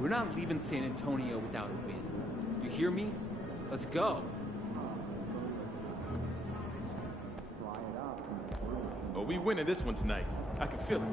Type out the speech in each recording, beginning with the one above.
We're not leaving San Antonio without a win. You hear me? Let's go. Oh, we winning this one tonight. I can feel it.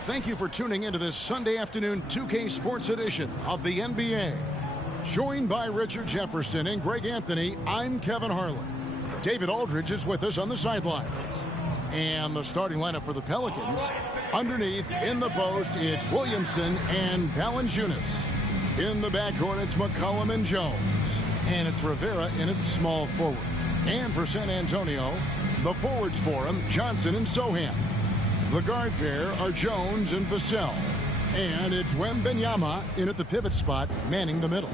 Thank you for tuning into this Sunday afternoon 2K Sports edition of the NBA. Joined by Richard Jefferson and Greg Anthony, I'm Kevin Harlan. David Aldridge is with us on the sidelines. And the starting lineup for the Pelicans. Underneath, in the post, it's Williamson and Valanciunas. In the backcourt, it's McCollum and Jones. And it's Rivera in its small forward. And for San Antonio, the forwards for him, Johnson and Sohan. The guard pair are Jones and Vassell. And it's Wembanyama in at the pivot spot, manning the middle.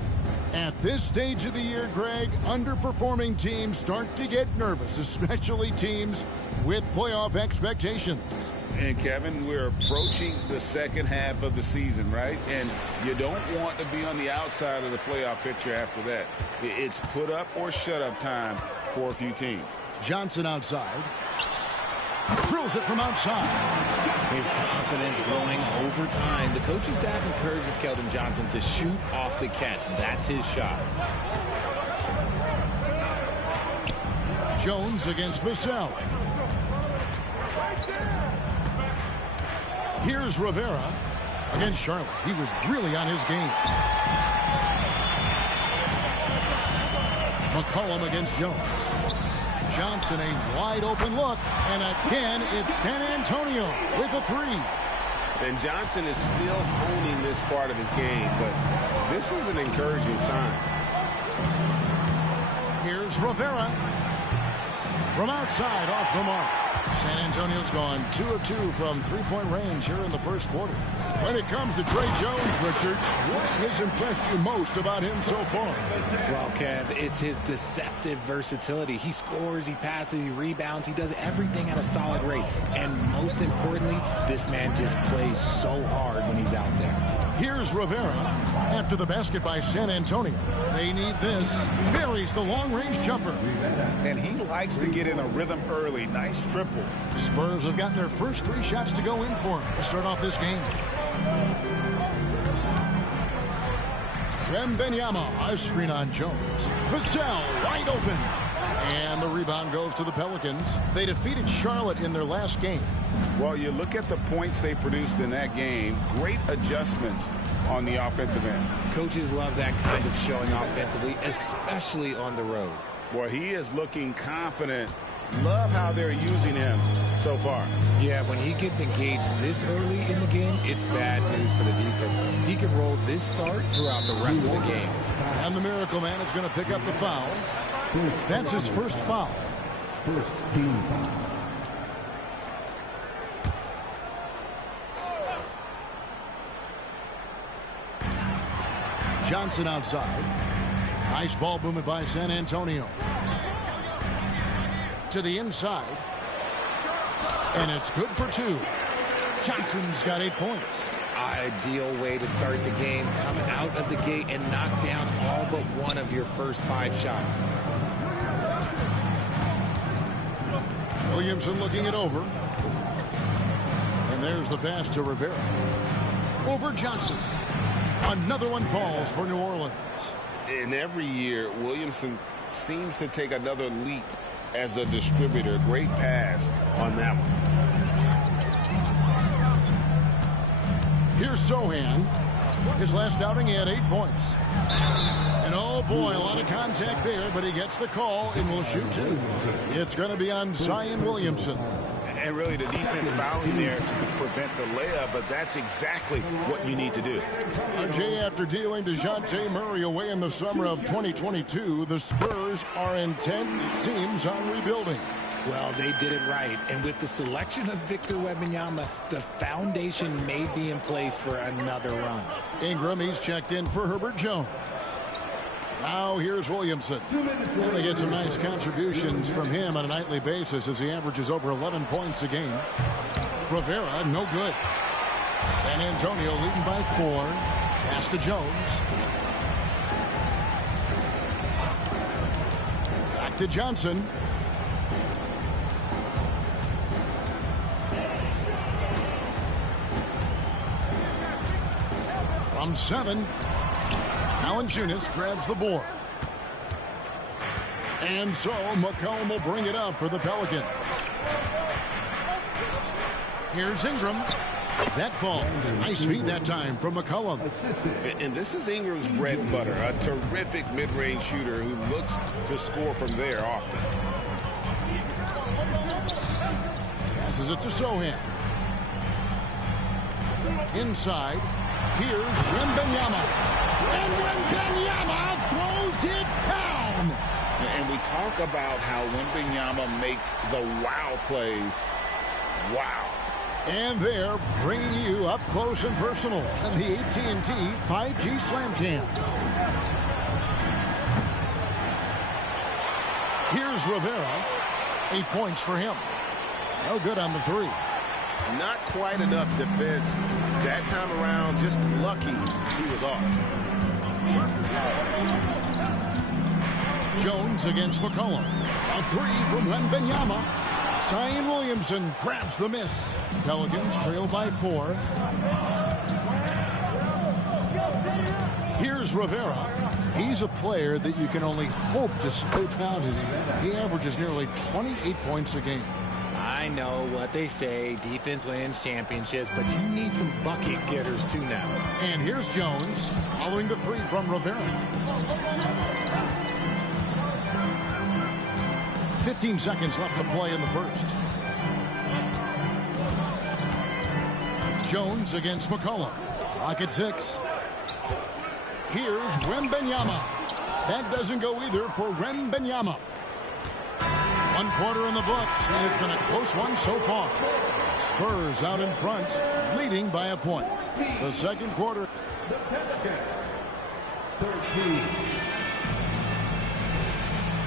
At this stage of the year, Greg, underperforming teams start to get nervous, especially teams with playoff expectations. And, Kevin, we're approaching the second half of the season, right? And you don't want to be on the outside of the playoff picture after that. It's put up or shut up time for a few teams. Johnson outside. Drills it from outside. His confidence growing over time. The coaching staff encourages Keldon Johnson to shoot off the catch. That's his shot. Jones against Vassell. Here's Rivera against Charlotte. He was really on his game. McCollum against Jones. Johnson, a wide open look, and again it's San Antonio with a three. And Johnson is still honing this part of his game, but this is an encouraging sign. Here's Rivera from outside off the mark. San Antonio's gone 2 of 2 from three-point range here in the first quarter. When it comes to Tre Jones, Richard, what has impressed you most about him so far? Well, Kev, it's his deceptive versatility. He scores, he passes, he rebounds, he does everything at a solid rate. And most importantly, this man just plays so hard when he's out there. Here's Rivera. After the basket by San Antonio, they need this. Buries the long-range jumper. And he likes to get in a rhythm early. Nice triple. Spurs have gotten their first 3 shots to go in for him to start off this game. Wembanyama, a screen on Jones. Vassell wide open. And the rebound goes to the Pelicans. They defeated Charlotte in their last game. Well, you look at the points they produced in that game. Great adjustments on the offensive end. Coaches love that kind of showing offensively, especially on the road. Well, he is looking confident. Love how they're using him so far. Yeah, when he gets engaged this early in the game, it's bad news for the defense. He can roll this start throughout the rest of the game. And the Miracle Man is going to pick up the foul. That's his first foul. First team foul. Johnson outside. Nice ball movement by San Antonio. To the inside. And it's good for 2. Johnson's got 8 points. Ideal way to start the game. Come out of the gate and knock down all but one of your first 5 shots. Williamson looking it over. And there's the pass to Rivera. Over Johnson. Another one falls for New Orleans. And every year, Williamson seems to take another leap as a distributor. Great pass on that one. Here's Sohan. His last outing, he had 8 points. And oh boy, a lot of contact there, but he gets the call and will shoot 2. It's going to be on Zion Williamson. And really the defense fouling there to prevent the layup, but that's exactly what you need to do. RJ, after dealing DeJounte Murray away in the summer of 2022, the Spurs are intent, it seems, on rebuilding. Well, they did it right. And with the selection of Victor Wembanyama, the foundation may be in place for another run. Ingram, he's checked in for Herbert Jones. Now here's Williamson. And they get some nice contributions from him on a nightly basis as he averages over 11 points a game. Rivera, no good. San Antonio leading by 4. Pass to Jones. Back to Johnson. From 7. Valanciunas grabs the board. And so McCollum will bring it up for the Pelicans. Here's Ingram. That falls. Nice feed that time from McCollum. And this is Ingram's bread and butter. A terrific mid-range shooter who looks to score from there often. Passes it to Sohan. Inside. Here's Wembanyama. And Wembanyama throws it down. And we talk about how Wembanyama makes the wow plays. Wow. And they're bringing you up close and personal on the AT&T 5G Slam Cam. Here's Rivera. 8 points for him. No good on the 3. Not quite enough defense that time around. Just lucky he was off. Jones against McCollum. A 3 from Wembanyama. Zion Williamson grabs the miss. Pelicans trail by 4. Here's Rivera. He's a player that you can only hope to slow down. He averages nearly 28 points a game. I know what they say, defense wins championships, but you need some bucket getters too now. And here's Jones following the 3 from Rivera. 15 seconds left to play in the first. Jones against McCollum. Rocket 6. Here's Wembanyama. That doesn't go either for Wembanyama. 1 quarter in the books, and it's been a close one so far. Spurs out in front, leading by a point. The second quarter.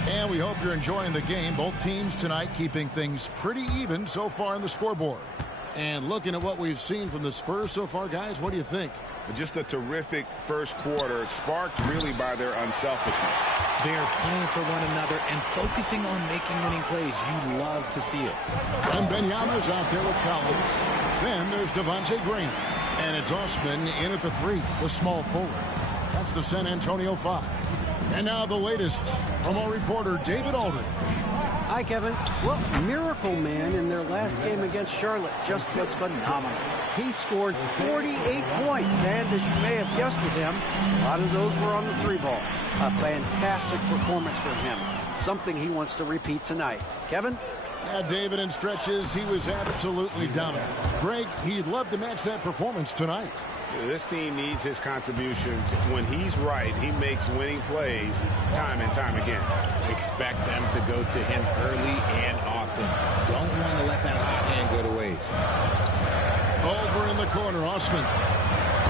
And we hope you're enjoying the game. Both teams tonight keeping things pretty even so far on the scoreboard. And looking at what we've seen from the Spurs so far, guys, what do you think? Just a terrific first quarter, sparked really by their unselfishness. They are playing for one another and focusing on making winning plays. You love to see it. And Wembanyama's out there with Collins. Then there's Devontae Green. And it's Osman in at the 3, the small forward. That's the San Antonio 5. And now the latest from our reporter, David Aldridge. Hi, Kevin. Well, Miracle Man in their last game against Charlotte just was phenomenal. He scored 48 points, and as you may have guessed with him, a lot of those were on the 3-ball. A fantastic performance from him. Something he wants to repeat tonight. Kevin? Yeah, David, in stretches, he was absolutely dominant. Greg, he'd love to match that performance tonight. This team needs his contributions. When he's right, he makes winning plays time and time again. Expect them to go to him early and often. Don't want to let that hot hand go to waste. Over in the corner, Osman.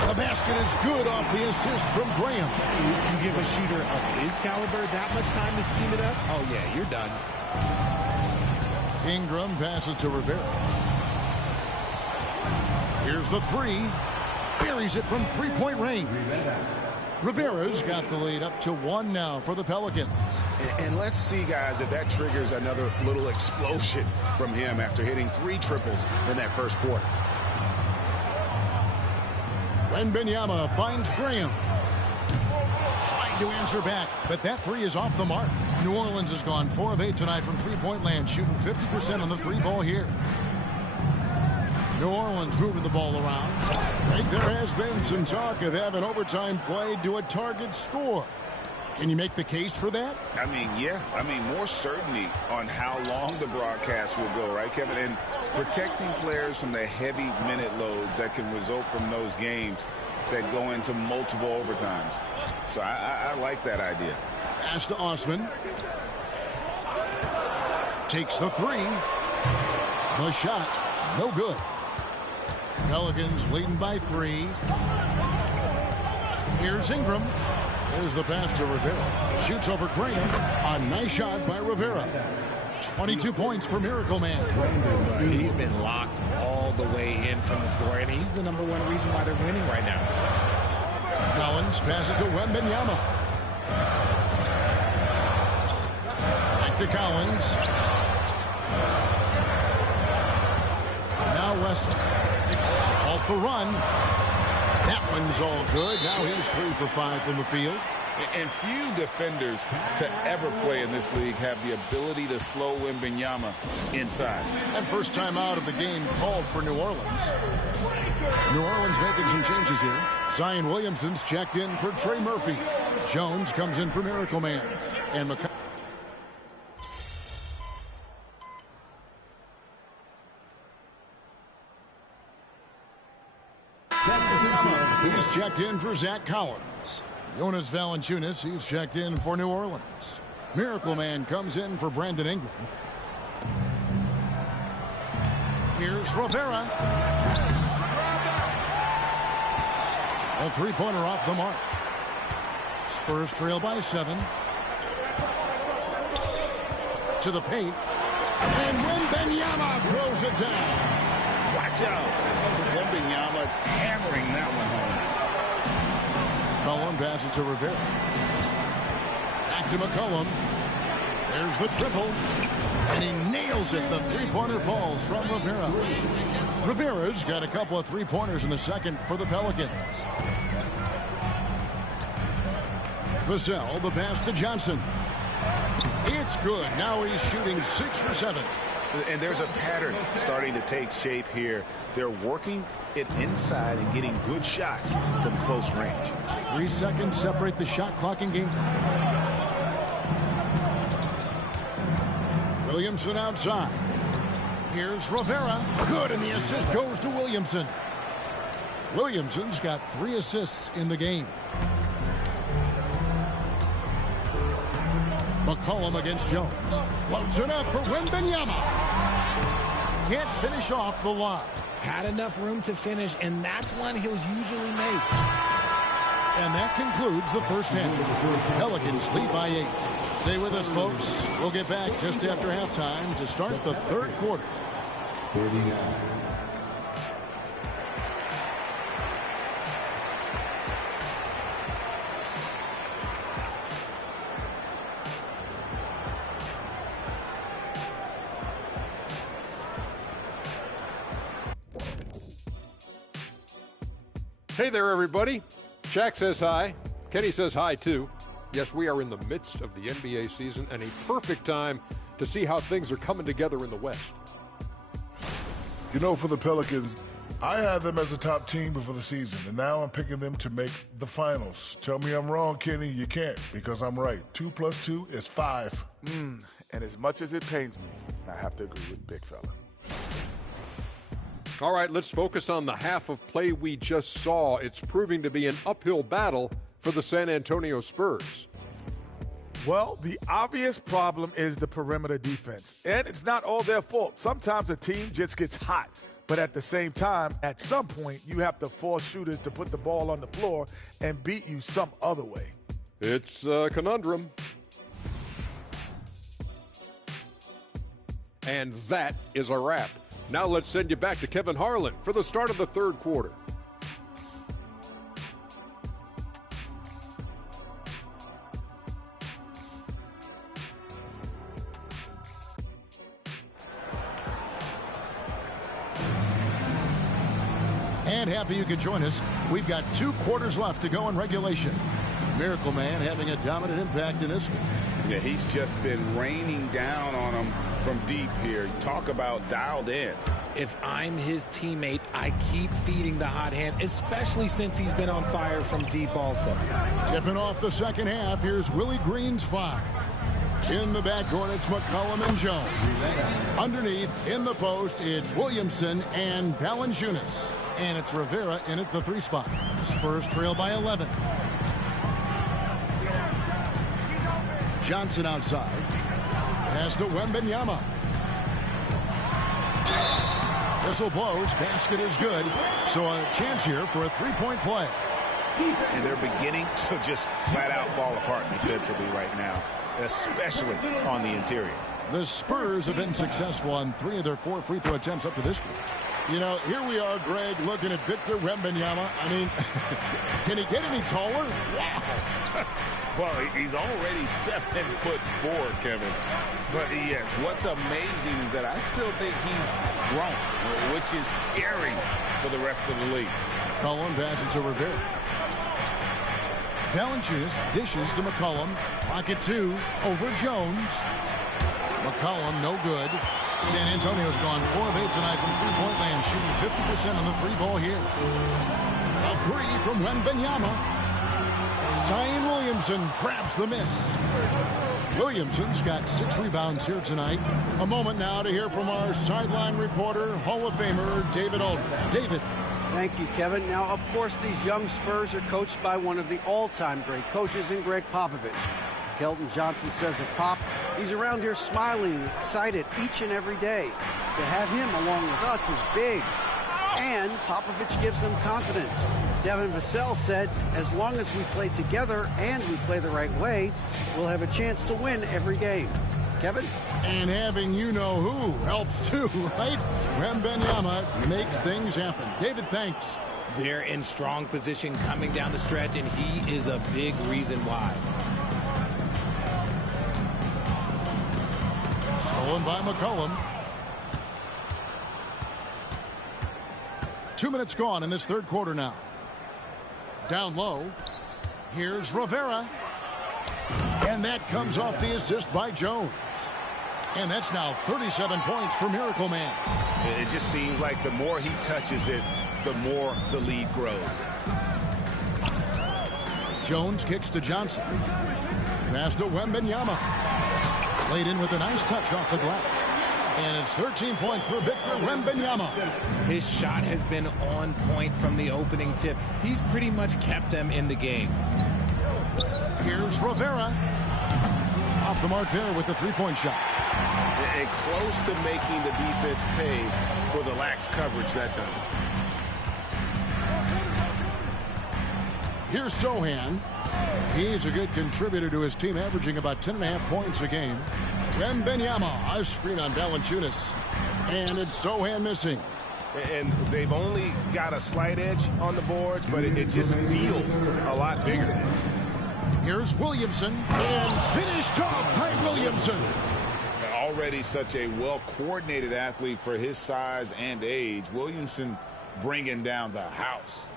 The basket is good off the assist from Graham. You give a shooter of his caliber that much time to seam it up? Oh, yeah, you're done. Ingram passes to Rivera. Here's the 3. Buries it from 3-point range. Rivera's got the lead up to 1 now for the Pelicans. And let's see, guys, if that triggers another little explosion from him after hitting 3 triples in that first quarter. Wembanyama finds Graham. Trying You answer back, but that three is off the mark. New Orleans has gone 4 of 8 tonight from three-point land, shooting 50% on the three ball here. New Orleans moving the ball around. Right, there has been some talk of having overtime played to a target score. Can you make the case for that? I mean, yeah. I mean, more certainty on how long the broadcast will go, right, Kevin? And protecting players from the heavy minute loads that can result from those games that go into multiple overtimes. So I like that idea. Pass to Osman. Takes the three. The shot, no good. Pelicans leading by 3. Here's Ingram. There's the pass to Rivera. Shoots over Graham. A nice shot by Rivera. 22 points for Miracle Man. He's been locked all the way in from the floor, and he's the #1 reason why they're winning right now. Collins passes to Wembanyama. Back to Collins. Now Wesley. To halt the run. That one's all good. Now he's 3 for 5 from the field. And few defenders to ever play in this league have the ability to slow Wembanyama inside. And first time out of the game called for New Orleans. New Orleans making some changes here. Zion Williamson's checked in for Trey Murphy. Jones comes in for Miracle Man. And McConnell. He's checked in for Zach Collins. Jonas Valanciunas, he's checked in for New Orleans. Miracle Man comes in for Brandon Ingram. Here's Rivera. A three-pointer off the mark. Spurs trail by 7. To the paint. And Wembanyama throws it down. Watch out. Wembanyama hammering that one home. McCollum passes to Rivera. Back to McCollum. There's the triple. And he nails it. The three-pointer falls from Rivera. Rivera's got a couple of three-pointers in the second for the Pelicans. Vassell, the pass to Johnson. It's good. Now he's shooting 6 for 7. And there's a pattern starting to take shape here. They're working it inside and getting good shots from close range. 3 seconds separate the shot clock and game clock. Williamson outside. Here's Rivera. Good, and the assist goes to Williamson. Williamson's got 3 assists in the game. McCollum against Jones. Floats it up for Wembanyama. Can't finish off the line. Had enough room to finish, and that's one he'll usually make. And that concludes the first half. Pelicans lead by 8. Stay with us, folks. We'll get back just after halftime to start the third quarter. 39. Hey there, everybody. Shaq says hi. Kenny says hi, too. Yes, we are in the midst of the NBA season and a perfect time to see how things are coming together in the West. You know, for the Pelicans, I had them as a top team before the season, and now I'm picking them to make the finals. Tell me I'm wrong, Kenny. You can't, because I'm right. 2 + 2 is 5. And as much as it pains me, I have to agree with Big Fella. All right, let's focus on the half of play we just saw. It's proving to be an uphill battle for the San Antonio Spurs. Well, the obvious problem is the perimeter defense. And it's not all their fault. Sometimes a team just gets hot. But at the same time, at some point, you have to force shooters to put the ball on the floor and beat you some other way. It's a conundrum. And that is a wrap. Now let's send you back to Kevin Harlan for the start of the third quarter. And happy you could join us. We've got 2 quarters left to go in regulation. Miracle Man having a dominant impact in this game. Yeah, he's just been raining down on him from deep here. Talk about dialed in. If I'm his teammate, I keep feeding the hot hand, especially since he's been on fire from deep also. Tipping off the second half, here's Willie Green's 5. In the backcourt, it's McCollum and Jones. Underneath, in the post, it's Williamson and Valanciunas. And it's Rivera in at the 3 spot. Spurs trail by 11. Johnson outside. Pass to Wembanyama. Whistle blows. Basket is good. So a chance here for a 3-point play. And they're beginning to just flat out fall apart defensively right now, especially on the interior. The Spurs have been successful on 3 of their 4 free throw attempts up to this point. You know, here we are, Greg, looking at Victor Wembanyama. I mean, can he get any taller? Wow. Well, he's already 7'4", Kevin. But yes, what's amazing is that I still think he's grown, which is scary for the rest of the league. McCollum passes to Rivera. Valanciunas dishes to McCollum. Pocket 2 over Jones. McCollum, no good. San Antonio's gone 4 of 8 tonight from three-point land, shooting 50% on the 3-ball here. A 3 from Wembanyama. Zion Williamson grabs the miss. Williamson's got 6 rebounds here tonight. A moment now to hear from our sideline reporter, Hall of Famer David Aldridge. David. Thank you, Kevin. Now, of course, these young Spurs are coached by one of the all-time great coaches in Greg Popovich. Kelton Johnson says of Pop, he's around here smiling and excited each and every day. To have him along with us is big. And Popovich gives them confidence. Devin Vassell said, as long as we play together and we play the right way, we'll have a chance to win every game. Kevin? And having you-know-who helps too, right? Wembanyama makes things happen. David, thanks. They're in strong position coming down the stretch, and he is a big reason why. Stolen by McCollum. 2 minutes gone in this third quarter now. Down low. Here's Rivera. And that comes off the assist by Jones. And that's now 37 points for Miracle Man. It just seems like the more he touches it, the more the lead grows. Jones kicks to Johnson. Pass to Wembanyama. Laid in with a nice touch off the glass. And it's 13 points for Victor Wembanyama. His shot has been on point from the opening tip. He's pretty much kept them in the game. Here's Rivera. Off the mark there with the 3-point shot. And close to making the defense pay for the lax coverage that time. Here's Sohan. He's a good contributor to his team, averaging about 10.5 points a game. Wembanyama, a screen on Valanciunas. And it's Sohan missing. And they've only got a slight edge on the boards, but it just feels a lot bigger. Here's Williamson. And finished off by Williamson. Already such a well-coordinated athlete for his size and age. Williamson bringing down the house.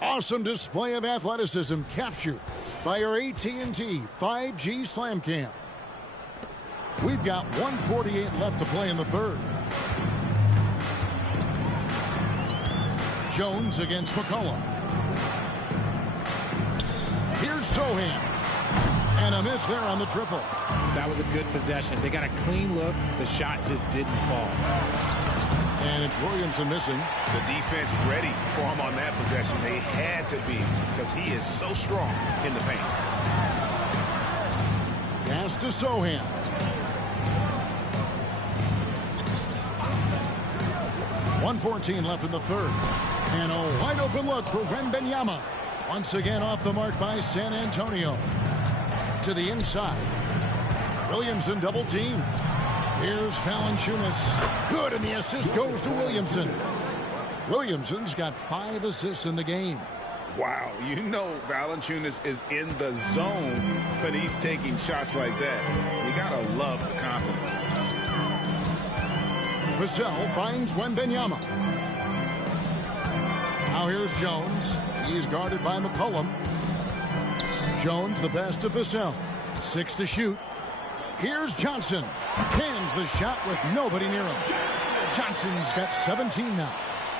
Awesome display of athleticism captured by our AT&T 5G Slam Cam. We've got 1:48 left to play in the third. Jones against McCollum. Here's Sohan. And a miss there on the triple. That was a good possession. They got a clean look. The shot just didn't fall. And it's Williamson missing. The defense ready for him on that possession. They had to be, because he is so strong in the paint. Pass to Sohan. .114 left in the third. And a wide open look for Wembanyama. Once again off the mark by San Antonio. To the inside. Williamson double team. Here's Valanciunas. Good, and the assist goes to Williamson. Williamson's got 5 assists in the game. Wow, you know Valanciunas is in the zone when he's taking shots like that. You gotta love the confidence. Vassell finds Wembanyama. Now here's Jones. He's guarded by McCollum. Jones the pass to Vassell. 6 to shoot. Here's Johnson. Cans the shot with nobody near him. Johnson's got 17 now.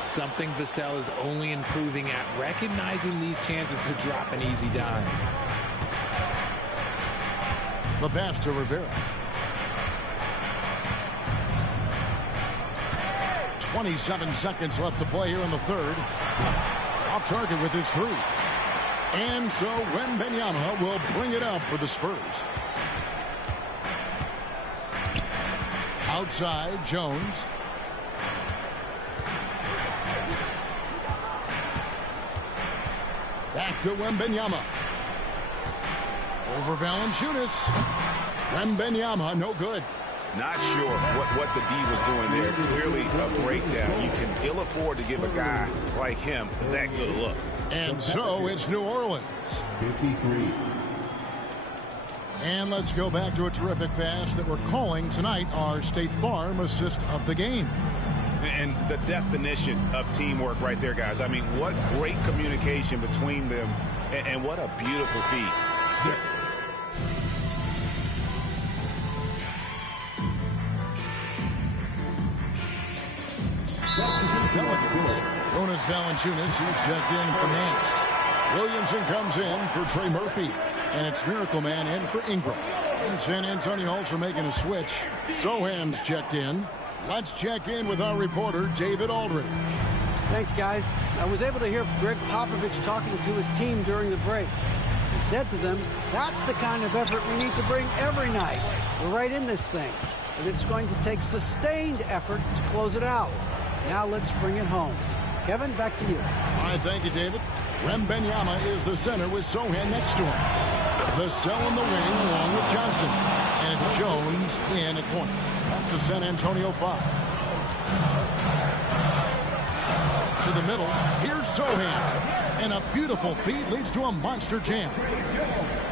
Something Vassell is only improving at, recognizing these chances to drop an easy dime. The pass to Rivera. 27 seconds left to play here in the third. Off target with his 3. And so Wembanyama will bring it up for the Spurs. Outside, Jones. Back to Wembanyama. Over Valanciunas. Wembanyama, no good. Not sure what the D was doing there. Clearly a breakdown. You can ill afford to give a guy like him that good look. And so it's New Orleans. 53. And let's go back to a terrific pass that we're calling tonight our State Farm assist of the game. And the definition of teamwork right there, guys. I mean, what great communication between them, and what a beautiful feed. Jonas Valanciunas, he's checked in for Nance. Williamson comes in for Trey Murphy. And it's Miracle Man in for Ingram. And San Antonio also making a switch. Sohan's checked in. Let's check in with our reporter, David Aldridge. Thanks, guys. I was able to hear Greg Popovich talking to his team during the break. He said to them, that's the kind of effort we need to bring every night. We're right in this thing. But it's going to take sustained effort to close it out. Now let's bring it home. Kevin, back to you. All right, thank you, David. Wembanyama is the center with Sohan next to him. Vassell in the wing along with Johnson. And it's Jones in at point. That's the San Antonio 5. To the middle. Here's Sohan. And a beautiful feed leads to a monster jam.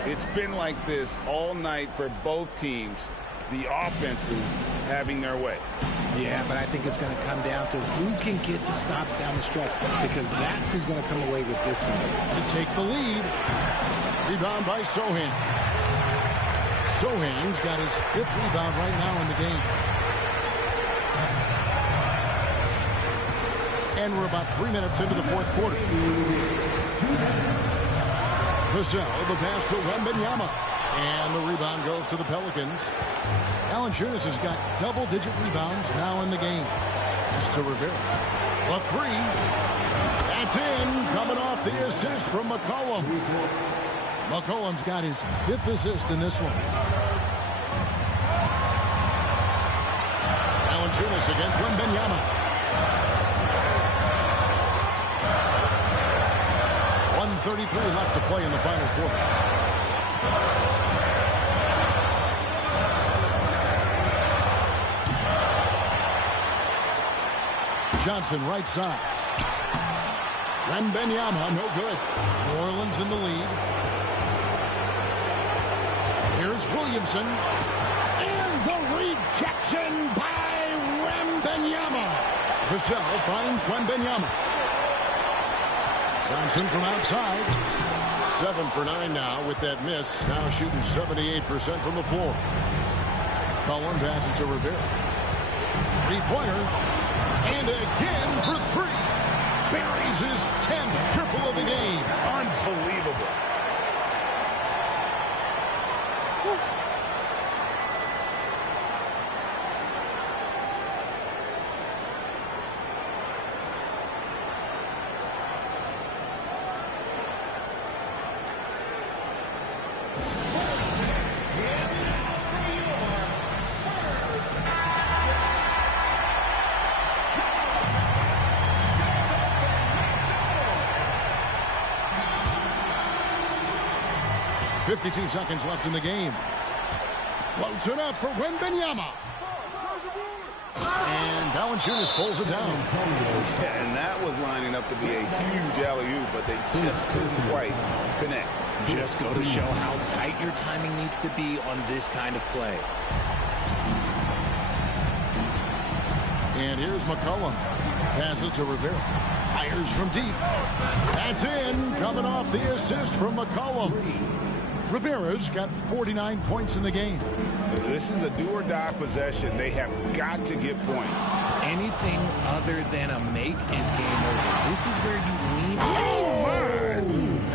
It's been like this all night for both teams. The offenses having their way. Yeah, but I think it's going to come down to who can get the stops down the stretch, because that's who's going to come away with this one. To take the lead. Rebound by Sohan. Sohan's got his 5th rebound right now in the game. And we're about 3 minutes into the 4th quarter. Vassell, the pass to Wembanyama. And the rebound goes to the Pelicans. Valanciunas has got double-digit rebounds now in the game. Pass to Rivera. The 3. That's in. Coming off the assist from McCollum. McCollum's got his 5th assist in this one. Valanciunas against Wembanyama. 1:33 left to play in the final quarter. Johnson right side. Wembanyama, no good. New Orleans in the lead. Here's Williamson. And the rejection by Wembanyama. Vassell finds Wembanyama. Johnson from outside. 7 for 9 now with that miss. Now shooting 78% from the floor. Cullen passes to Rivera. 3-pointer. And again for 3. Buries his 10th triple of the game. Unbelievable. .52 seconds left in the game. Floats it up for Wembanyama. And Valanciunas pulls it down. Yeah, and that was lining up to be a huge alley-oop, but they just couldn't quite connect. Just go to show how tight your timing needs to be on this kind of play. And here's McCollum. Passes to Rivera. Fires from deep. That's in. Coming off the assist from McCollum. Rivera's got 49 points in the game. This is a do-or-die possession. They have got to get points. Anything other than a make is game over. This is where you lean. Oh, my.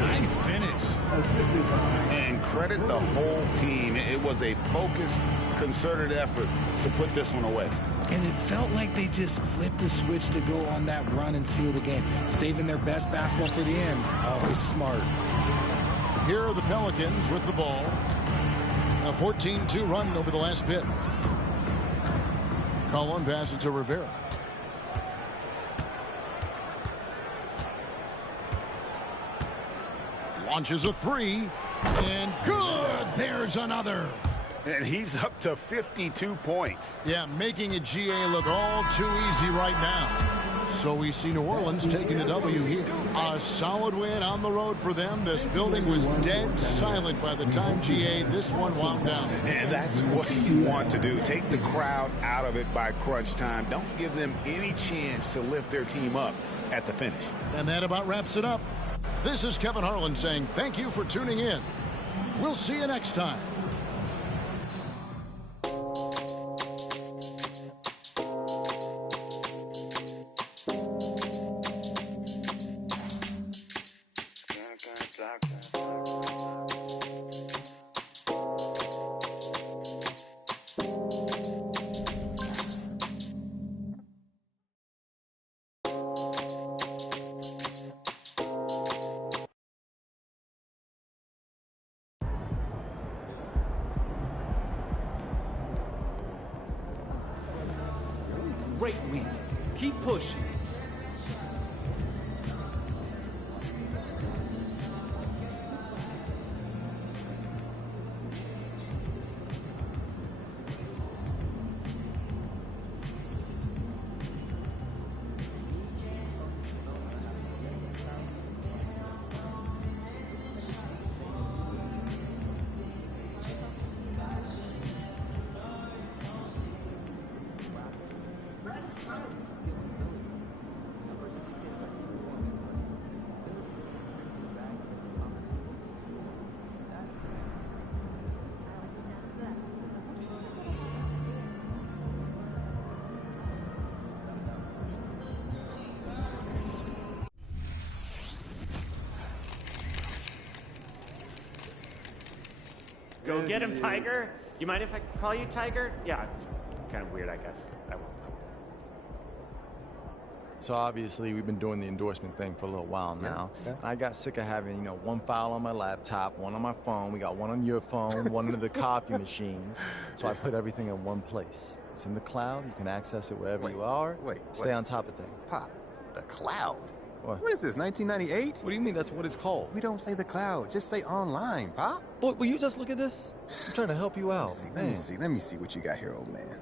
Nice finish. And credit the whole team. It was a focused, concerted effort to put this one away. And it felt like they just flipped the switch to go on that run and seal the game, saving their best basketball for the end. Always smart. Here are the Pelicans with the ball. A 14-2 run over the last bit. Cullen passes to Rivera. Launches a three. And good. There's another. And he's up to 52 points. Yeah, making a GA look all too easy right now. So we see New Orleans taking the W here. A solid win on the road for them. This building was dead silent by the time GA this one wound down. And that's what you want to do. Take the crowd out of it by crunch time. Don't give them any chance to lift their team up at the finish. And that about wraps it up. This is Kevin Harlan saying thank you for tuning in. We'll see you next time. Great win. Keep pushing. Go get him, Tiger. You mind if I call you Tiger? Yeah, it's kind of weird, I guess. I won't. So obviously we've been doing the endorsement thing for a little while now. Yeah. I got sick of having, you know, one file on my laptop, one on my phone. We got one on your phone, one under the coffee machine. So I put everything in one place. It's in the cloud. You can access it wherever you are. Stay on top of things. Pop, the cloud? What is this, 1998? What do you mean that's what it's called? We don't say the cloud. Just say online, Pop. Boy, will you just look at this? I'm trying to help you out. Let me see what you got here, old man.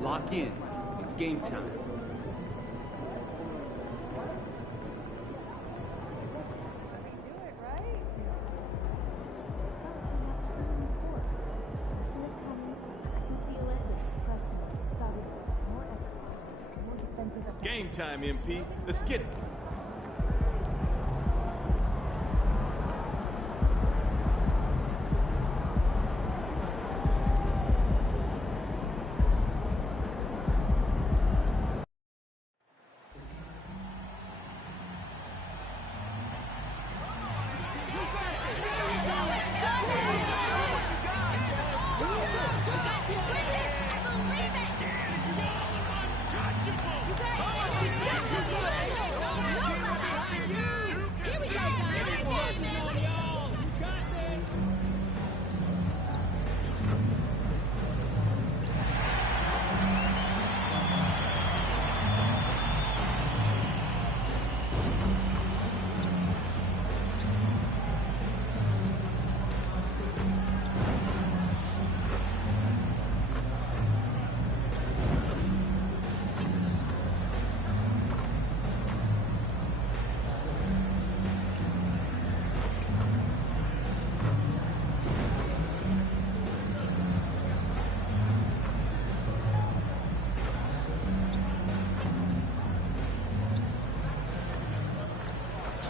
Lock in. It's game time. Game time, MP. Let's get it.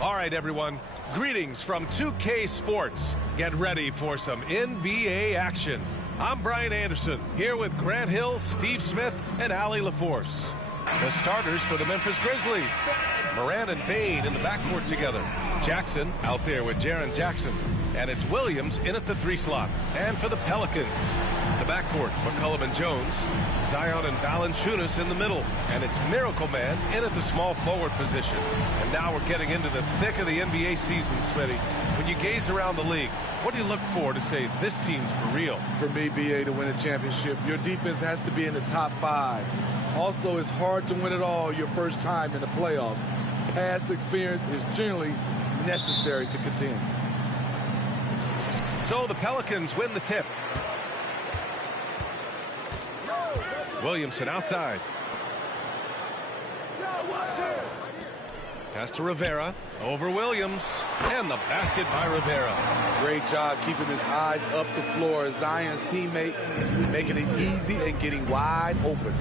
All right, everyone. Greetings from 2K Sports. Get ready for some NBA action. I'm Brian Anderson, here with Grant Hill, Steve Smith, and Allie LaForce. The starters for the Memphis Grizzlies. Morant and Bane in the backcourt together. Jackson out there with Jaren Jackson. And it's Williams in at the 3 slot. And for the Pelicans, the backcourt, McCollum and Jones. Zion and Valanciunas in the middle. And it's Miracle Man in at the small forward position. And now we're getting into the thick of the NBA season, Smitty. When you gaze around the league, what do you look for to say this team's for real? For me, BA, to win a championship, your defense has to be in the top 5. Also, it's hard to win it all your first time in the playoffs. Past experience is generally necessary to contend. So the Pelicans win the tip. Williamson outside. Pass to Rivera. Over Williams. And the basket by Rivera. Great job keeping his eyes up the floor. Zion's teammate making it easy and getting wide open.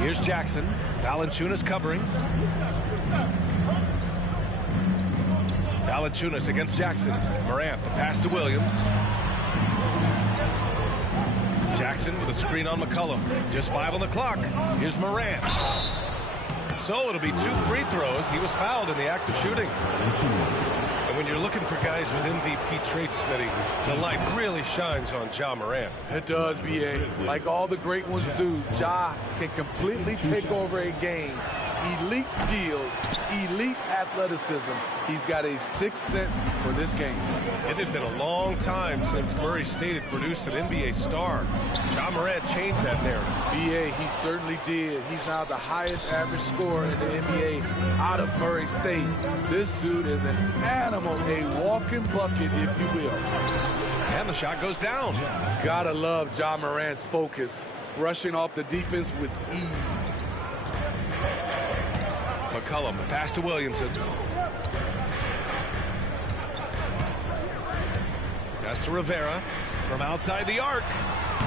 Here's Jackson. Valanciunas covering. Valanciunas against Jackson. Morant, the pass to Williams. Jackson with a screen on McCollum. Just 5 on the clock. Here's Morant. So it'll be 2 free throws. He was fouled in the act of shooting. And when you're looking for guys with MVP traits, Smitty, the light really shines on Ja Morant. It does, BA. Like all the great ones do, Ja can completely take over a game. Elite skills, elite athleticism. He's got a sixth sense for this game. It had been a long time since Murray State had produced an NBA star. Ja Morant changed that narrative. BA, he certainly did. He's now the highest average scorer in the NBA out of Murray State. This dude is an animal, a walking bucket, if you will. And the shot goes down. Gotta love Ja Morant's focus, rushing off the defense with ease. McCollum, the pass to Williamson. Pass to Rivera from outside the arc.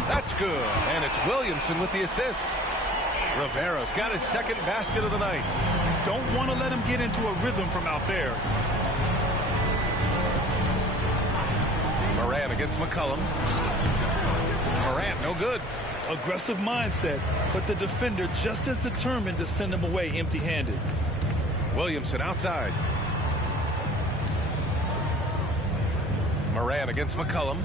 That's good. And it's Williamson with the assist. Rivera's got his second basket of the night. Don't want to let him get into a rhythm from out there. Morant against McCollum. Morant, no good. Aggressive mindset, but the defender just as determined to send him away empty-handed. Williamson outside. Morant against McCollum.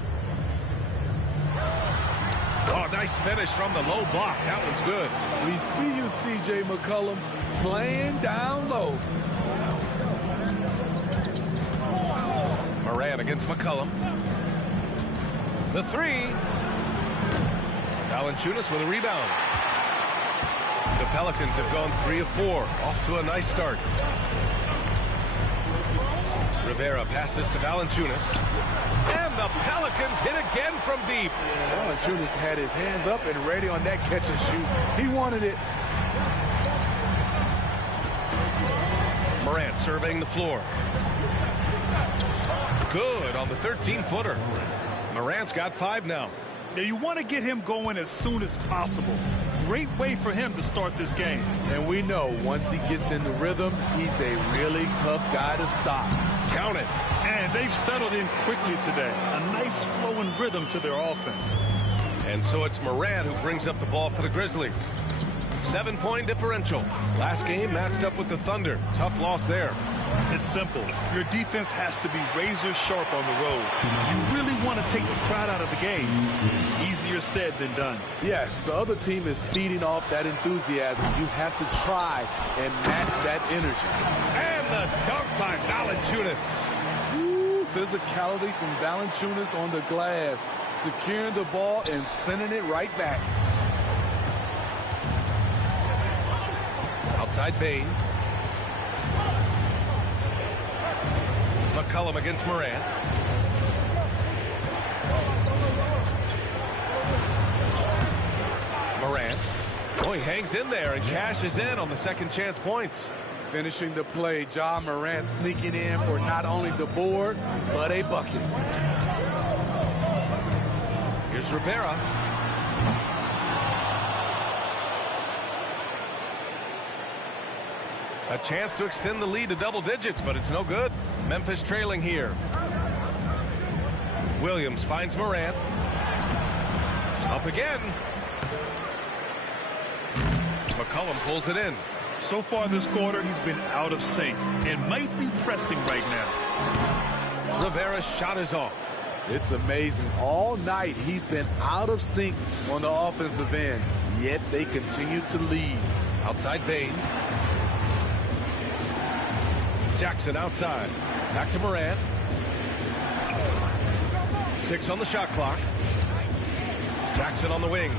Oh, nice finish from the low block. That one's good. We see you, C.J. McCollum, playing down low. Morant against McCollum. The 3. Valanciunas with a rebound. The Pelicans have gone 3 of 4. Off to a nice start. Rivera passes to Valanciunas. And the Pelicans hit again from deep. Valanciunas had his hands up and ready on that catch and shoot. He wanted it. Morant surveying the floor. Good on the 13-footer. Morant's got 5 now. Now you want to get him going as soon as possible. great way for him to start this game. And we know once he gets in the rhythm, he's a really tough guy to stop. Count it. And they've settled in quickly today. A nice flowing rhythm to their offense. And so it's Morant who brings up the ball for the Grizzlies. 7-point differential. Last game matched up with the Thunder. Tough loss there. It's simple. Your defense has to be razor sharp on the road. You really want to take the crowd out of the game. Easier said than done. Yes, the other team is feeding off that enthusiasm. You have to try and match that energy. And the dunk by Valanciunas. Physicality from Valanciunas on the glass, securing the ball and sending it right back. Outside Bane. McCollum against Morant. Morant. Oh, he hangs in there and cashes in on the second chance points. Finishing the play, Ja Morant sneaking in for not only the board, but a bucket. Here's Rivera. A chance to extend the lead to double digits, but it's no good. Memphis trailing here. Williams finds Morant. Up again. McCollum pulls it in. So far this quarter, he's been out of sync and might be pressing right now. Rivera's shot is off. It's amazing. All night he's been out of sync on the offensive end, yet they continue to lead. Outside Bane. Jackson outside. Back to Morant. 6 on the shot clock. Jackson on the wing.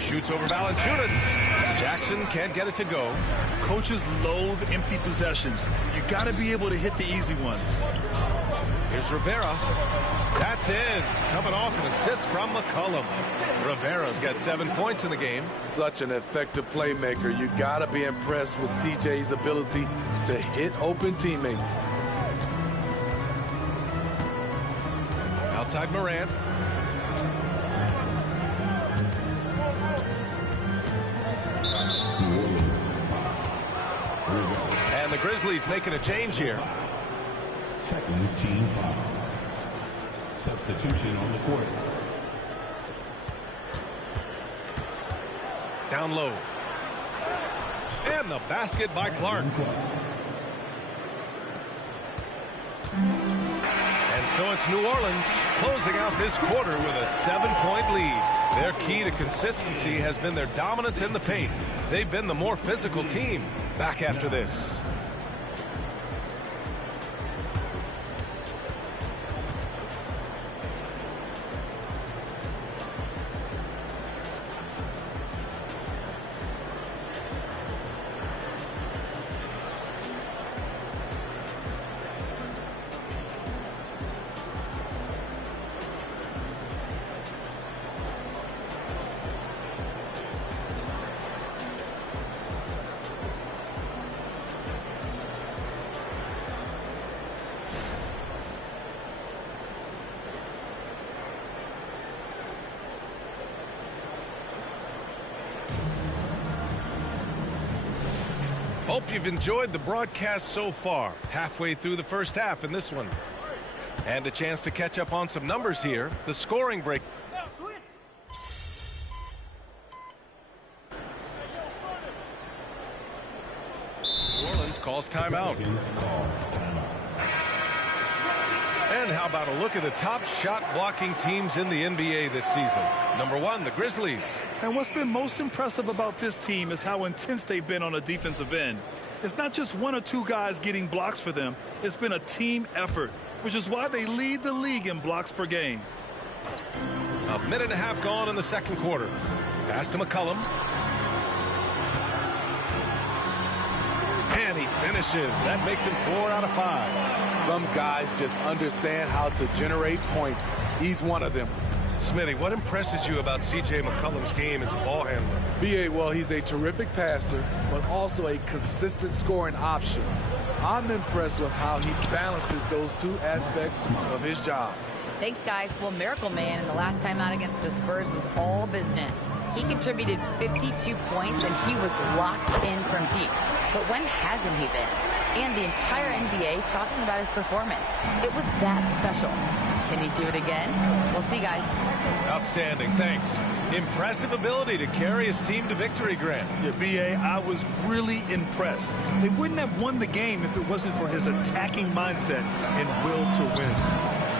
Shoots over Valanciunas. Jackson can't get it to go. Coaches loathe empty possessions. You got to be able to hit the easy ones. Here's Rivera. That's in. Coming off an assist from McCollum. Rivera's got 7 points in the game. Such an effective playmaker. You got to be impressed with CJ's ability to hit open teammates. Outside Morant. And the Grizzlies making a change here. Second team foul. Substitution on the court. Down low. And the basket by Clark. And so it's New Orleans closing out this quarter with a 7-point lead. Their key to consistency has been their dominance in the paint. They've been the more physical team. Back after this. Hope you've enjoyed the broadcast so far. Halfway through the first half in this one. And a chance to catch up on some numbers here. The scoring break. New Orleans calls timeout. And how about a look at the top shot blocking teams in the NBA this season? Number 1, the Grizzlies. And what's been most impressive about this team is how intense they've been on the defensive end. It's not just 1 or 2 guys getting blocks for them. It's been a team effort, which is why they lead the league in blocks per game. A minute and a half gone in the second quarter. Pass to McCollum. And he finishes. That makes him 4 out of 5. Some guys just understand how to generate points. He's one of them. Smitty, what impresses you about C.J. McCollum's game as a ball handler? B.A., well, he's a terrific passer, but also a consistent scoring option. I'm impressed with how he balances those 2 aspects of his job. Thanks, guys. Well, Miracle Man in the last time out against the Spurs was all business. He contributed 52 points, and he was locked in from deep. But when hasn't he been? And the entire NBA talking about his performance. It was that special. Can he do it again? We'll see, guys. Outstanding, thanks. Impressive ability to carry his team to victory, Grant. Yeah, B.A., I was really impressed. They wouldn't have won the game if it wasn't for his attacking mindset and will to win.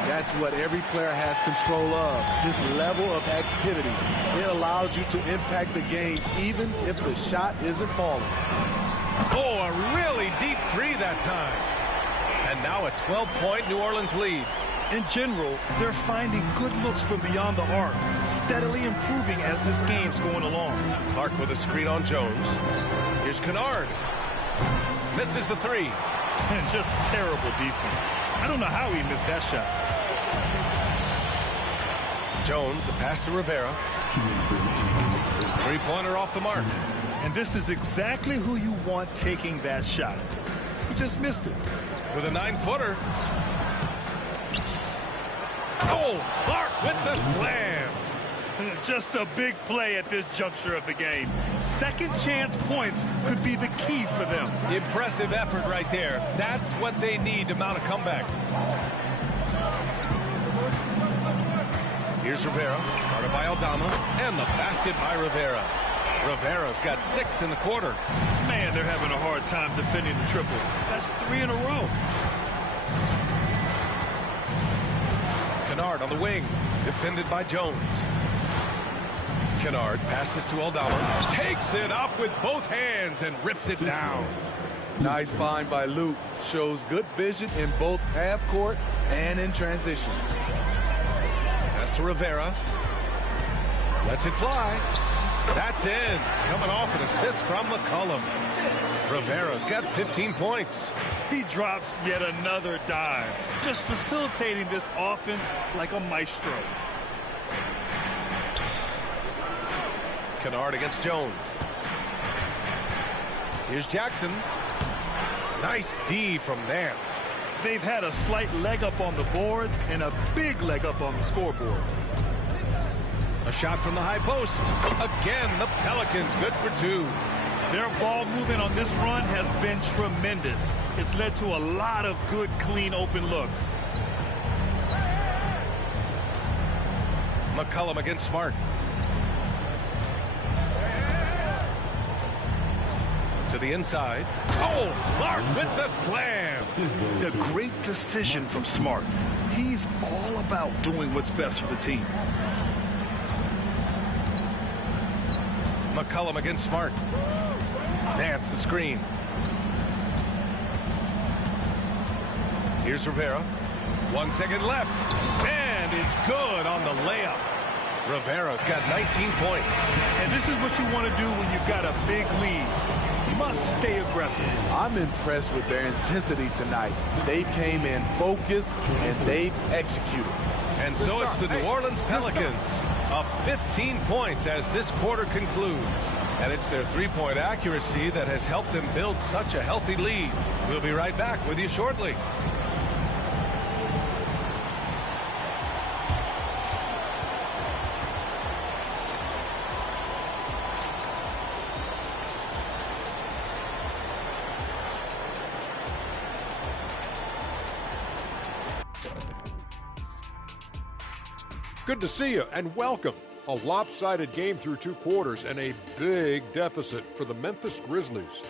That's what every player has control of, this level of activity. It allows you to impact the game even if the shot isn't falling. Oh, a really deep three that time. And now a 12-point New Orleans lead. In general, they're finding good looks from beyond the arc, steadily improving as this game's going along. Clark with a screen on Jones. Here's Kennard. Misses the three. And just terrible defense. I don't know how he missed that shot. Jones, the pass to Rivera. Three-pointer off the mark. And this is exactly who you want taking that shot. He just missed it. With a 9-footer. Oh, Clark with the slam. Just a big play at this juncture of the game. Second chance points could be the key for them. Impressive effort right there. That's what they need to mount a comeback. Here's Rivera, guarded by Aldama, and the basket by Rivera. Rivera's got 6 in the quarter. Man, they're having a hard time defending the triple. That's 3 in a row. Kennard on the wing, defended by Jones. Kennard passes to Aldama, takes it up with both hands and rips it down. Nice find by Luke. Shows good vision in both half court and in transition. Pass to Rivera. Lets it fly. That's in. Coming off an assist from McCollum. Rivera's got 15 points. He drops yet another dive, just facilitating this offense like a maestro. Kennard against Jones. Here's Jackson. Nice D from Nance. They've had a slight leg up on the boards and a big leg up on the scoreboard. A shot from the high post. Again, the Pelicans good for 2. Their ball movement on this run has been tremendous. It's led to a lot of good, clean, open looks. McCollum against Smart. To the inside. Oh, Clark with the slam. A great decision from Smart. He's all about doing what's best for the team. McCollum against Smart. Nance the screen. Here's Rivera. 1 second left. And it's good on the layup. Rivera's got 19 points. And this is what you want to do when you've got a big lead. You must stay aggressive. I'm impressed with their intensity tonight. They came in focused and they've executed. And so it's the New Orleans Pelicans up 15 points as this quarter concludes. And it's their three-point accuracy that has helped them build such a healthy lead. We'll be right back with you shortly. Good to see you and welcome. A lopsided game through 2 quarters and a big deficit for the Memphis Grizzlies.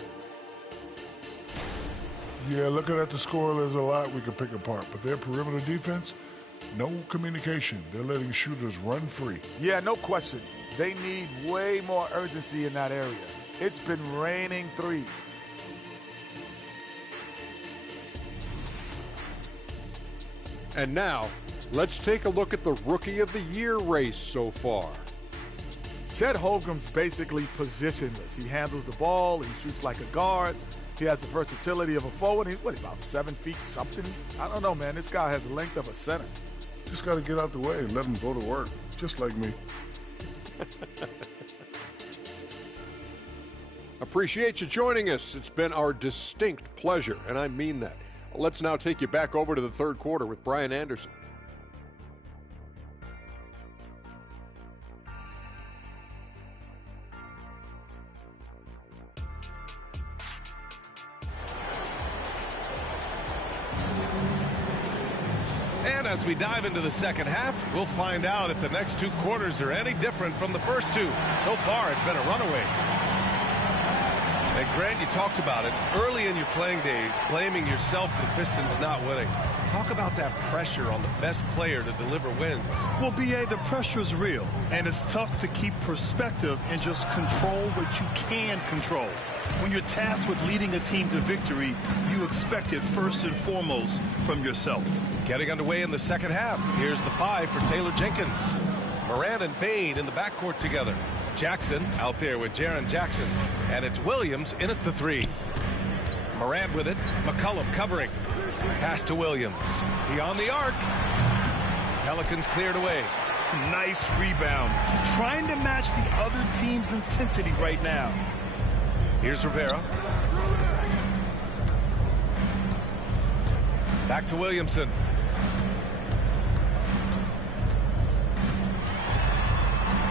Yeah, looking at the score, there's a lot we could pick apart. But their perimeter defense, no communication. They're letting shooters run free. Yeah, no question. They need way more urgency in that area. It's been raining threes. And now, let's take a look at the Rookie of the Year race so far. Chet Holmgren's basically positionless. He handles the ball. He shoots like a guard. He has the versatility of a forward. He's, about 7 feet something? I don't know, man. This guy has the length of a center. Just got to get out the way and let him go to work, just like me. Appreciate you joining us. It's been our distinct pleasure, and I mean that. Let's now take you back over to the third quarter with Brian Anderson. And as we dive into the second half, we'll find out if the next 2 quarters are any different from the first 2. So far, it's been a runaway. And Grant, you talked about it early in your playing days, blaming yourself for the Pistons not winning. Talk about that pressure on the best player to deliver wins. Well, B.A., the pressure is real, and it's tough to keep perspective and just control what you can control. When you're tasked with leading a team to victory, you expect it first and foremost from yourself. Getting underway in the second half. Here's the 5 for Taylor Jenkins. Morant and Bane in the backcourt together. Jackson out there with Jaren Jackson. And it's Williams in at the 3. Morant with it. McCollum covering. Pass to Williams. He on the arc. Pelicans cleared away. Nice rebound. Trying to match the other team's intensity right now. Here's Rivera. Back to Williamson.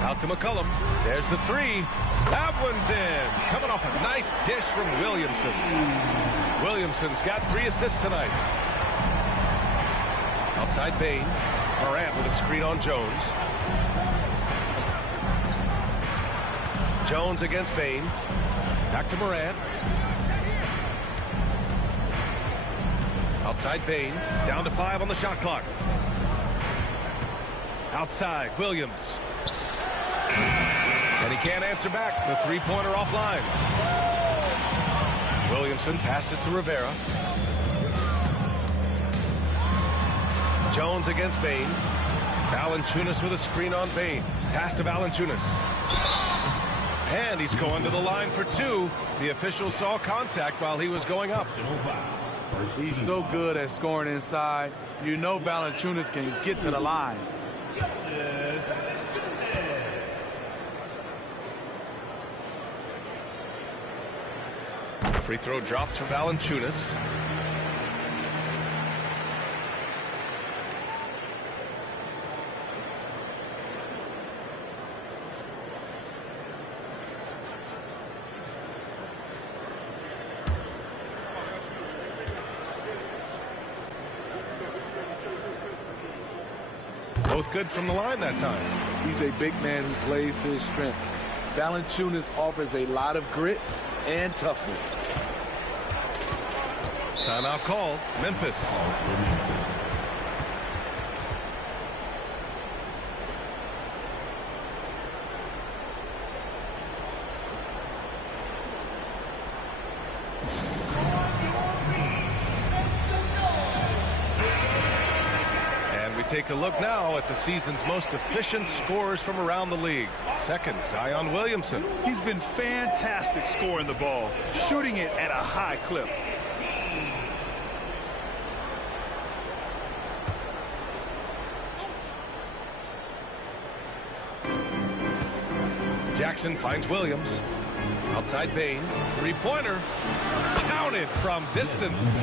Out to McCollum. There's the 3. That one's in. Coming off a nice dish from Williamson. Williamson's got 3 assists tonight. Outside Bane. Morant with a screen on Jones. Jones against Bane. Back to Morant. Outside Bane. Down to 5 on the shot clock. Outside Williams. And he can't answer back. The 3-pointer offline. Williamson passes to Rivera. Jones against Bane. Valanciunas with a screen on Bane. Pass to Valanciunas. And he's going to the line for 2. The official saw contact while he was going up. He's so good at scoring inside. You know Valanciunas can get to the line. Free throw drops for Valanciunas. Both good from the line that time. He's a big man who plays to his strengths. Valanciunas offers a lot of grit and toughness. Timeout call. Memphis. And we take a look now at the season's most efficient scorers from around the league. Second, Zion Williamson. He's been fantastic scoring the ball, shooting it at a high clip. Jackson finds Williams. Outside Bane. 3-pointer. Counted from distance.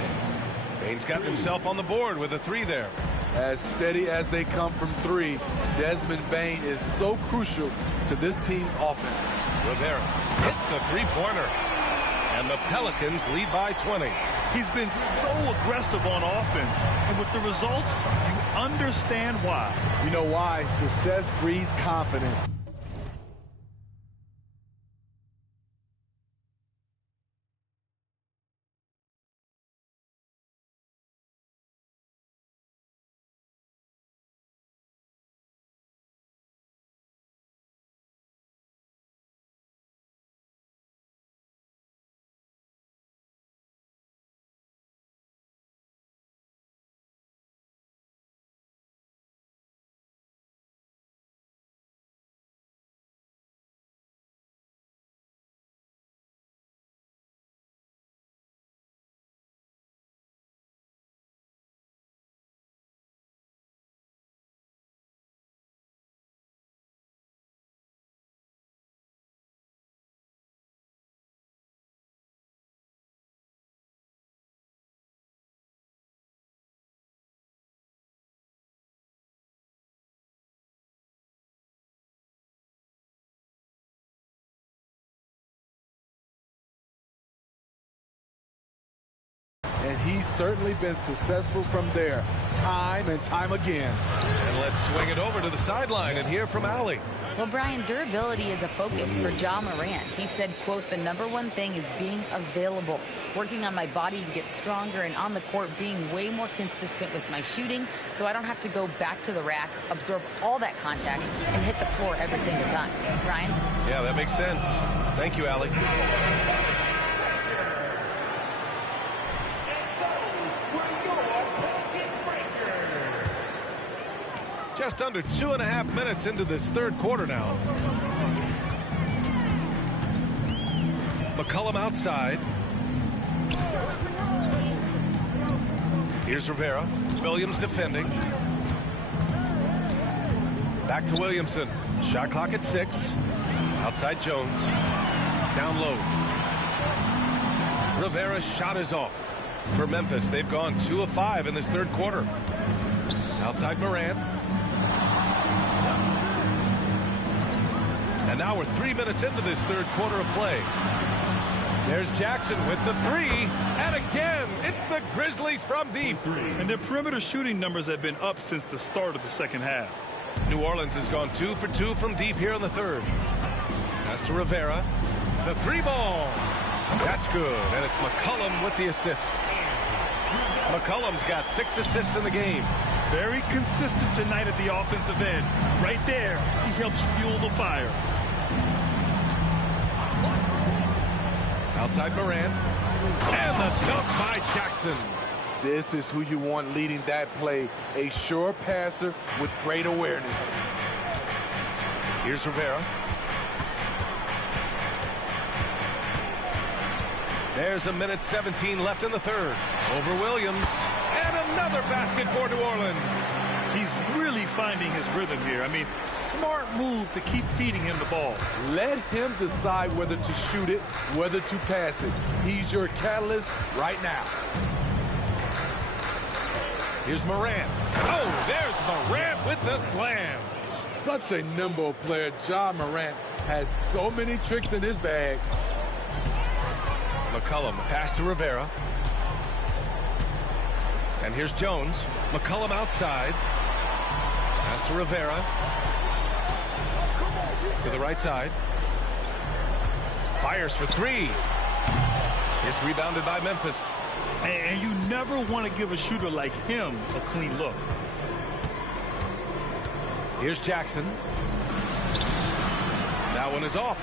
Bane's got himself on the board with a 3 there. As steady as they come from 3, Desmond Bane is so crucial to this team's offense. Rivera hits a 3-pointer. And the Pelicans lead by 20. He's been so aggressive on offense. And with the results, you understand why. You know why? Success breeds confidence. and he's certainly been successful from there, time and time again. And let's swing it over to the sideline and hear from Allie. Well, Brian, durability is a focus for Ja Morant. He said, quote, "The #1 thing is being available, working on my body to get stronger, and on the court being way more consistent with my shooting so I don't have to go back to the rack, absorb all that contact, and hit the floor every single time." Brian? Yeah, that makes sense. Thank you, Allie. Just under 2.5 minutes into this third quarter now. McCollum outside. Here's Rivera. Williams defending. Back to Williamson. Shot clock at 6. Outside Jones. Down low. Rivera's shot is off. For Memphis, they've gone 2 of 5 in this third quarter. Outside Morant. And now we're 3 minutes into this third quarter of play. There's Jackson with the 3. And again, it's the Grizzlies from deep. And their perimeter shooting numbers have been up since the start of the second half. New Orleans has gone 2 for 2 from deep here in the third. Pass to Rivera. The 3 ball. That's good. And it's McCollum with the assist. McCollum's got 6 assists in the game. Very consistent tonight at the offensive end. Right there, he helps fuel the fire. Outside Morant. And the dunk by Jackson. This is who you want leading that play. A sure passer with great awareness. Here's Rivera. There's 1:17 left in the third. Over Williams. And another basket for New Orleans. He's really finding his rhythm here. I mean, smart move to keep feeding him the ball. Let him decide whether to shoot it, whether to pass it. He's your catalyst right now. Here's Morant. Oh, there's Morant with the slam. Such a nimble player. Ja Morant has so many tricks in his bag. McCollum, pass to Rivera. And here's Jones. McCollum outside. Pass to Rivera. To the right side. Fires for 3. It's rebounded by Memphis. And you never want to give a shooter like him a clean look. Here's Jackson. That one is off.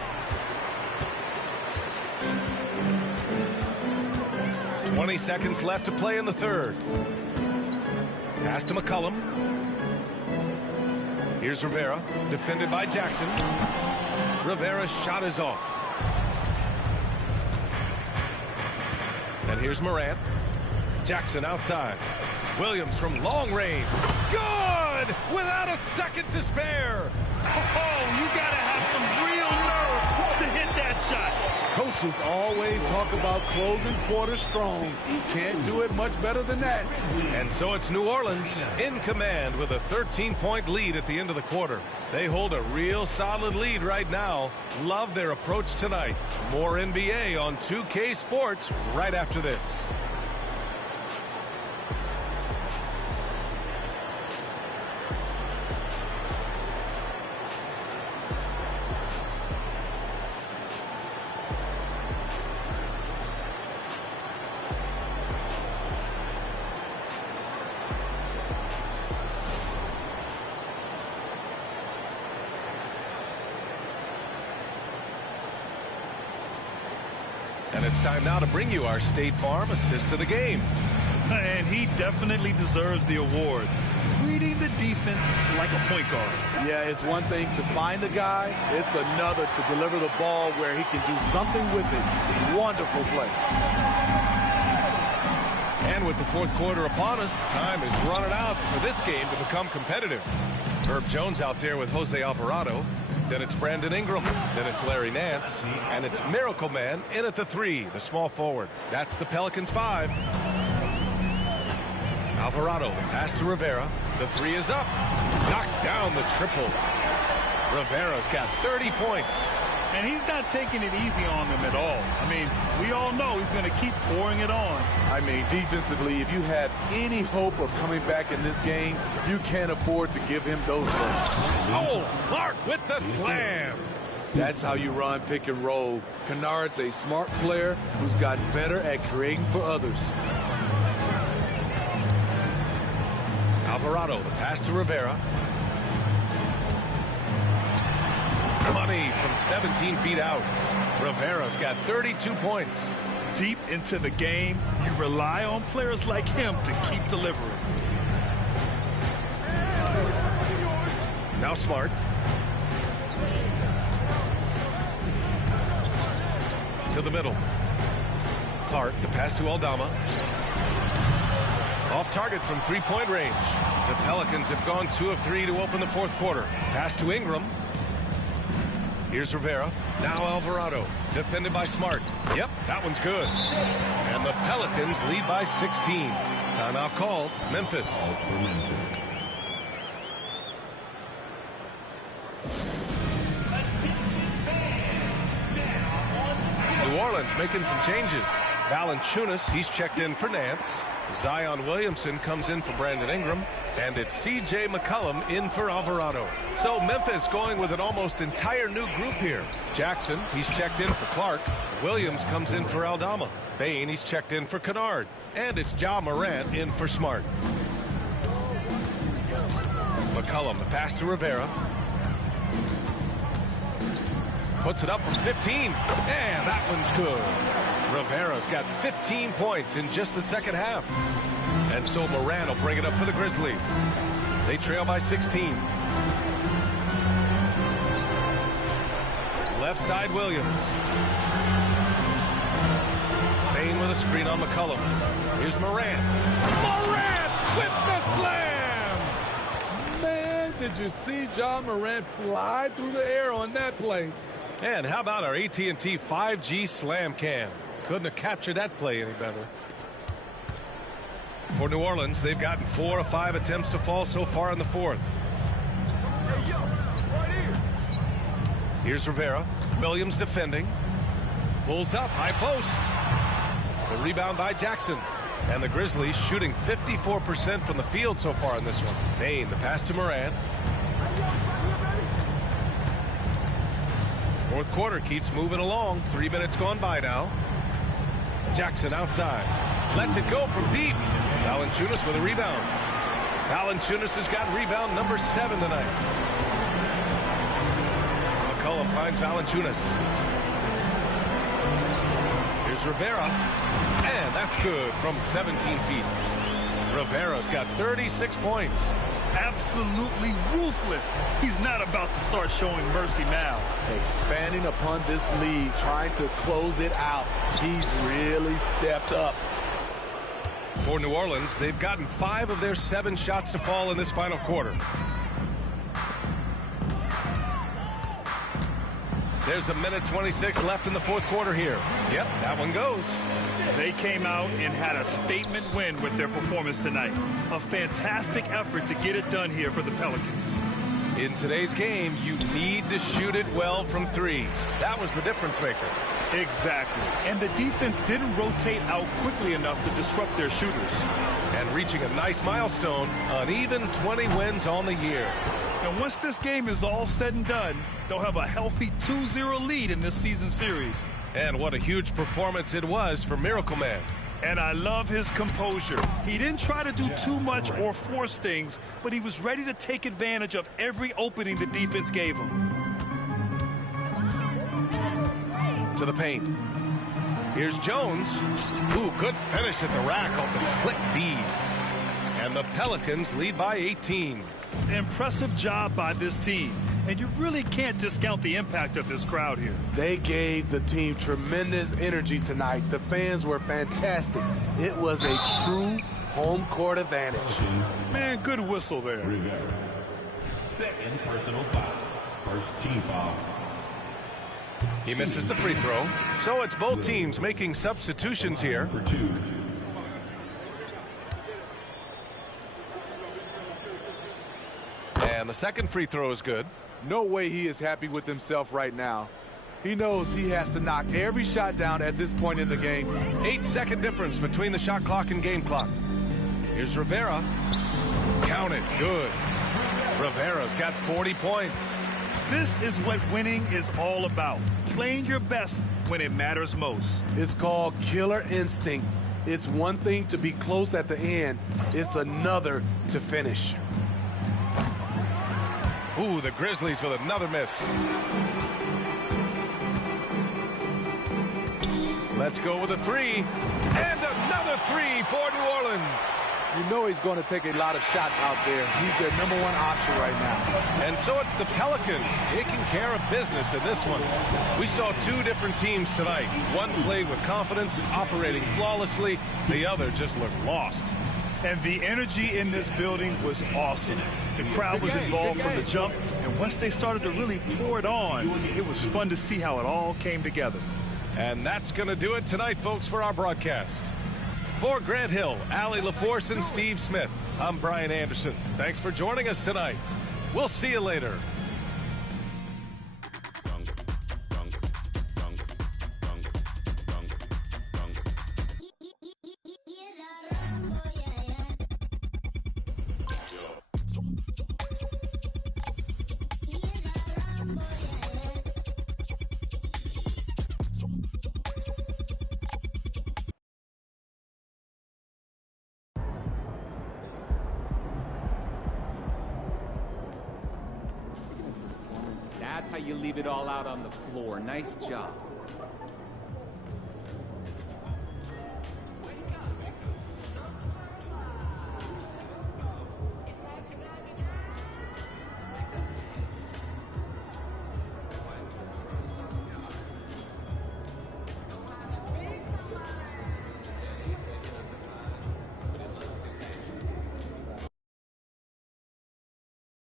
20 seconds left to play in the third. Pass to McCollum. Here's Rivera, defended by Jackson. Rivera's shot is off. And here's Morant. Jackson outside. Williams from long range. Good! Without a second to spare. Oh, you gotta have some real nerve to hit that shot. Coaches always talk about closing quarters strong. Can't do it much better than that. And so it's New Orleans in command with a 13-point lead at the end of the quarter. They hold a real solid lead right now. Love their approach tonight. More NBA on 2K Sports right after this. And it's time now to bring you our State Farm assist of the game. And he definitely deserves the award. Reading the defense like a point guard. Yeah, it's one thing to find the guy. It's another to deliver the ball where he can do something with it. Wonderful play. And with the fourth quarter upon us, time is running out for this game to become competitive. Herb Jones out there with Jose Alvarado. Then it's Brandon Ingram. Then it's Larry Nance. And it's Miracle Man in at the 3, the small forward. That's the Pelicans 5. Alvarado, pass to Rivera. The 3 is up. Knocks down the triple. Rivera's got 30 points. And he's not taking it easy on them at all. I mean, we all know he's going to keep pouring it on. I mean, defensively, if you have any hope of coming back in this game, you can't afford to give him those looks. Oh, Clark with the slam. That's how you run pick and roll. Kennard's a smart player who's gotten better at creating for others. Alvarado, the pass to Rivera. Money from 17 feet out. Rivera's got 32 points. Deep into the game, you rely on players like him to keep delivering. Now Smart. To the middle. Clark, the pass to Aldama. Off target from three-point range. The Pelicans have gone 2 of 3 to open the fourth quarter. Pass to Ingram. Here's Rivera. Now Alvarado. Defended by Smart. Yep, that one's good. And the Pelicans lead by 16. Timeout called. Memphis. New Orleans making some changes. Valanciunas, he's checked in for Nance. Zion Williamson comes in for Brandon Ingram. And it's C.J. McCollum in for Alvarado. So Memphis going with an almost entire new group here. Jackson, he's checked in for Clark. Williams comes in for Aldama. Bane, he's checked in for Kennard. And it's Ja Morant in for Smart. McCollum, the pass to Rivera. Puts it up from 15. And that one's good. Rivera's got 15 points in just the second half. And so Morant will bring it up for the Grizzlies. They trail by 16. Left side Williams. Bane with a screen on McCollum. Here's Morant. Morant with the slam! Man, did you see Ja Morant fly through the air on that play? And how about our AT&T 5G slam cam? Couldn't have captured that play any better. For New Orleans, they've gotten 4 of 5 attempts to fall so far in the fourth. Here's Rivera. Williams defending. Pulls up, high post. The rebound by Jackson. And the Grizzlies shooting 54% from the field so far in this one. Bane, the pass to Morant. Fourth quarter keeps moving along. 3 minutes gone by now. Jackson outside. Lets it go from deep. Valanciunas with a rebound. Valanciunas has got rebound number 7 tonight. McCollum finds Valanciunas. Here's Rivera. And that's good from 17 feet. Rivera's got 36 points. Absolutely ruthless. He's not about to start showing mercy now. Expanding upon this lead, trying to close it out. He's really stepped up. For New Orleans, they've gotten 5 of their 7 shots to fall in this final quarter. There's a minute 26 left in the fourth quarter here. Yep, that one goes. They came out and had a statement win with their performance tonight. A fantastic effort to get it done here for the Pelicans. In today's game, you need to shoot it well from 3. That was the difference maker. Exactly. And the defense didn't rotate out quickly enough to disrupt their shooters. And reaching a nice milestone, an even 20 wins on the year. And once this game is all said and done, they'll have a healthy 2-0 lead in this season series. And what a huge performance it was for Miracle Man. And I love his composure. He didn't try to do too much or force things, but he was ready to take advantage of every opening the defense gave him. To the paint. Here's Jones. Ooh, good finish at the rack off the slick feed. And the Pelicans lead by 18. Impressive job by this team. And you really can't discount the impact of this crowd here. They gave the team tremendous energy tonight. The fans were fantastic. It was a true home court advantage. Man, good whistle there. Second personal foul. First team foul. He misses the free throw. So it's both teams making substitutions here. For 2. And the second free throw is good. No way he is happy with himself right now. He knows he has to knock every shot down at this point in the game. 8-second difference between the shot clock and game clock. Here's Rivera. Count it. Good. Rivera's got 40 points. This is what winning is all about. Playing your best when it matters most. It's called killer instinct. It's one thing to be close at the end. It's another to finish. Ooh, the Grizzlies with another miss. Let's go with a three. And another three for New Orleans. You know he's going to take a lot of shots out there. He's their #1 option right now. And so it's the Pelicans taking care of business in this one. We saw two different teams tonight. One played with confidence, operating flawlessly. The other just looked lost. And the energy in this building was awesome. The crowd was involved from the jump, and once they started to really pour it on, it was fun to see how it all came together. And that's going to do it tonight, folks, for our broadcast. For Grant Hill, Allie LaForce, and Steve Smith, I'm Brian Anderson. Thanks for joining us tonight. We'll see you later. That's how you leave it all out on the floor. Nice job.